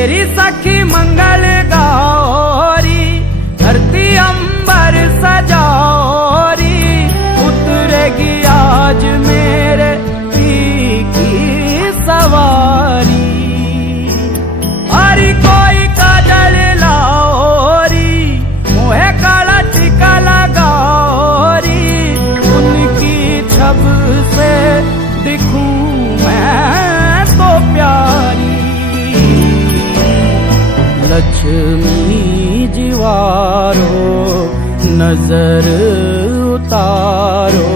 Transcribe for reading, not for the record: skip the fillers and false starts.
तेरी सखी मंगल गौरी, धरती अंबर सजौरी, उतरेगी आज मेरे पी की सवारी। अरे कोई काजल लाओरी, मुहे काला टीका लगाओरी, उनकी छब से दिखूं मैं तो प्यारी। लक्ष्मी जीवारो नजर उतारो,